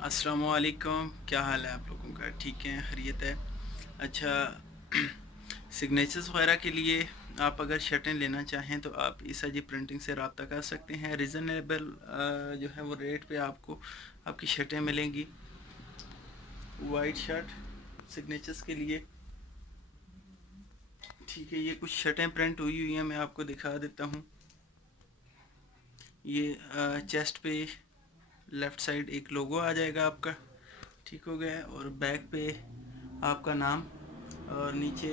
अस्सलाम वालेकुम, क्या हाल है आप लोगों का? ठीक है, खैरियत है। अच्छा, सिग्नेचर्स वगैरह के लिए आप अगर शर्टें लेना चाहें तो आप ईसा जी प्रिंटिंग से रब्ता कर सकते हैं। रीज़नेबल जो है वो रेट पे आपको आपकी शर्टें मिलेंगी। वाइट शर्ट सिग्नेचर्स के लिए, ठीक है। ये कुछ शर्टें प्रिंट हुई हुई हैं, मैं आपको दिखा देता हूँ। ये चेस्ट पे लेफ़्ट साइड एक लोगो आ जाएगा आपका, ठीक हो गया है। और बैक पे आपका नाम, और नीचे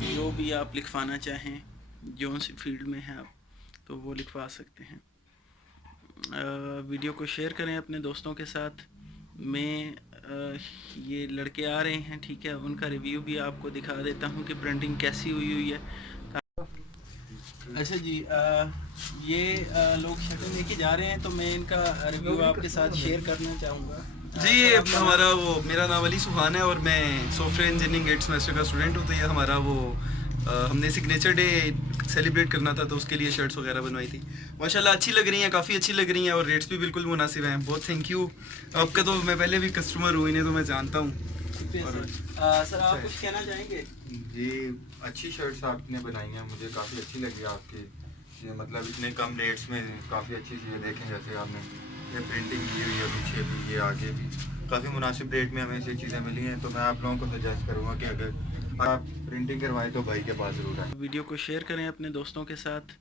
जो भी आप लिखवाना चाहें, जो सी फील्ड में हैं आप, तो वो लिखवा सकते हैं। वीडियो को शेयर करें अपने दोस्तों के साथ। मैं ये लड़के आ रहे हैं, ठीक है, उनका रिव्यू भी आपको दिखा देता हूँ कि प्रिंटिंग कैसी हुई हुई है। अच्छा जी, ये लोग शर्टें लेके जा रहे हैं, तो मैं इनका रिव्यू आपके साथ शेयर करना चाहूँगा। जी, सर, ये आपका नाम? हमारा वो मेरा नाम अली सुहान है और मैं सॉफ्टवेयर इंजीनियरिंग 8 सेमेस्टर का स्टूडेंट हूँ। तो ये हमारा वो हमने सिग्नेचर डे सेलिब्रेट करना था, तो उसके लिए शर्ट्स वगैरह बनवाई थी। माशाल्लाह अच्छी लग रही हैं, काफ़ी अच्छी लग रही हैं और रेट्स भी बिल्कुल मुनासिब हैं। बहुत थैंक यू थैंक आपका। यू तो मैं पहले भी कस्टमर हूँ, इन्हें तो मैं जानता हूँ। शुक्रिया और सर। सर, अच्छा आप है कुछ कहना चाहेंगे? जी। अच्छी शर्ट्स आपने बनाई हैं, मुझे काफ़ी अच्छी लगी आपकी। ये मतलब इतने कम रेट्स में काफ़ी अच्छी चीज़ें देखें। जैसे आपने ये प्रिंटिंग की हुई है पीछे भी, ये आगे भी काफ़ी मुनासिब रेट में हमें ये चीज़ें मिली हैं। तो मैं आप लोगों को सजेस्ट करूँगा कि अगर आप प्रिंटिंग करवाएं तो भाई के पास ज़रूर आएँ। वीडियो को शेयर करें अपने दोस्तों के साथ।